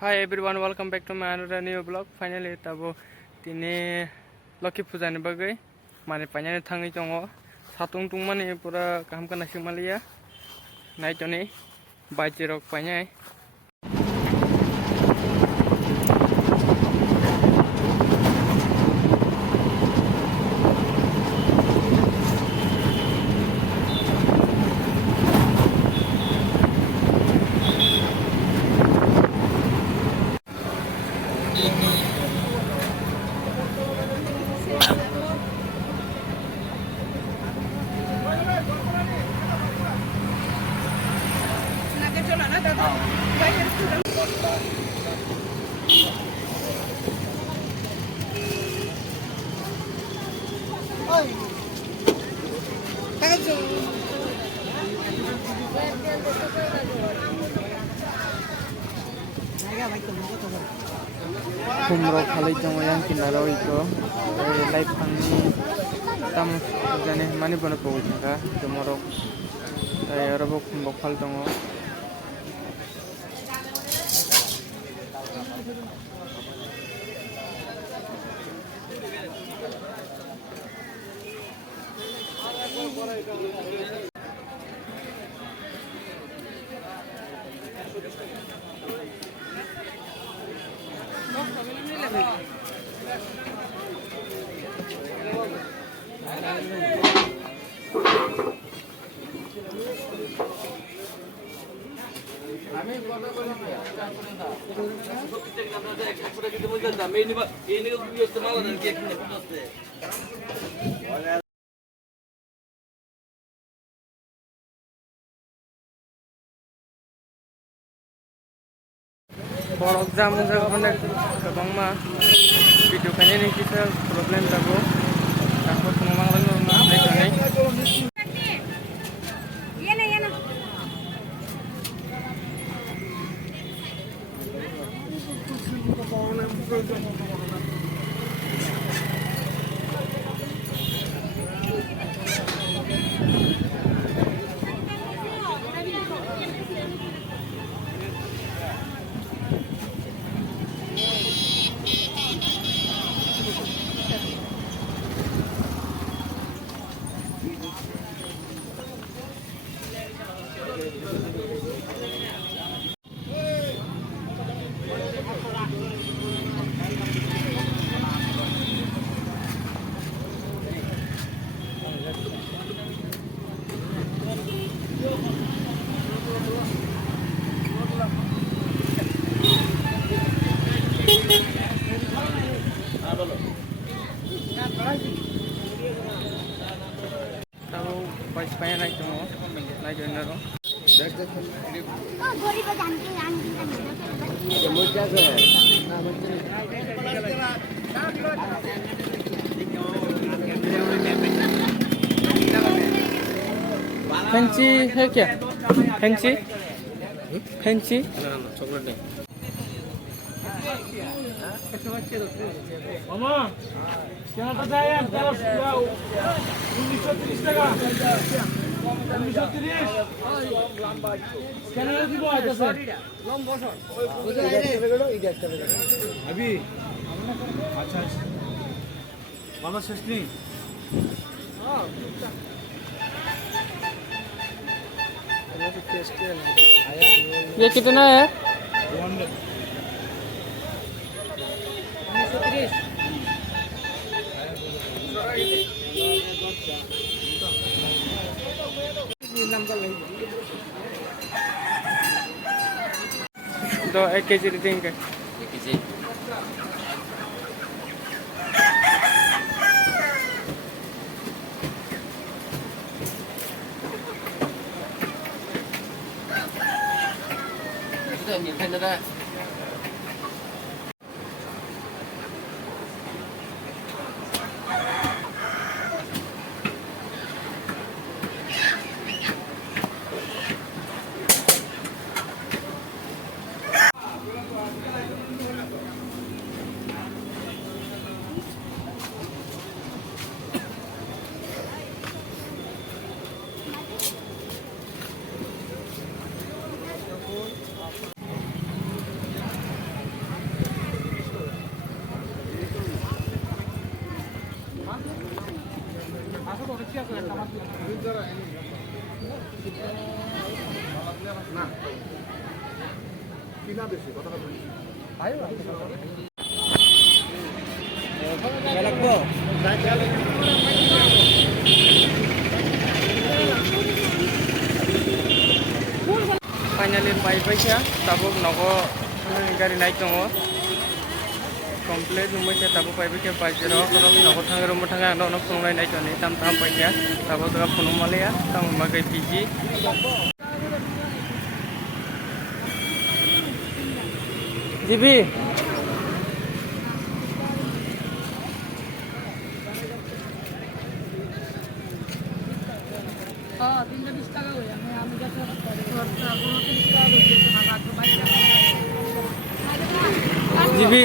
Hi everyone, welcome back to my another new vlog. Finally, tabo tini Lucky Puja ni bagai. Mane panjang thangi tongo. Satung tung mane pura kaham kana simalia. Naik joni, baca rok panjang. Kumrok halai jongo yang kinaro ito live pangni tam jane mani bono pogo jaka jomorok arabo kumrok hal jongo borok jamu jaga kabang ma video kanya ni kita problem tago takut ngomong lagi rumah naik tahu pas payah naik semua naik jenero fancy है क्या fancy fancy chocolate मामा क्या पता है तरफ 1930 টাকা 1930 কেন দিব আইতাছে লম বসো এটা একটা अभी अच्छा मामा सस्ती हां ये कितना है 200 तो 1 केजी देंगे 1 KG nhìn thấy nó đây Finally, bye bye ya. Tabuk nogo gari naik tongo. Complete numai ya tabuk bye bye ya bye jero. Kalau nogo thang rumah thang ano no phone naik tongi. Tam bye ya. Tabuk tu phone male ya. Tam magai PG. Jibi. Oh, 320 টাকা হয়ে আমি গেছে খরচা 29 টাকা দিয়েছে না বাকি Jibi.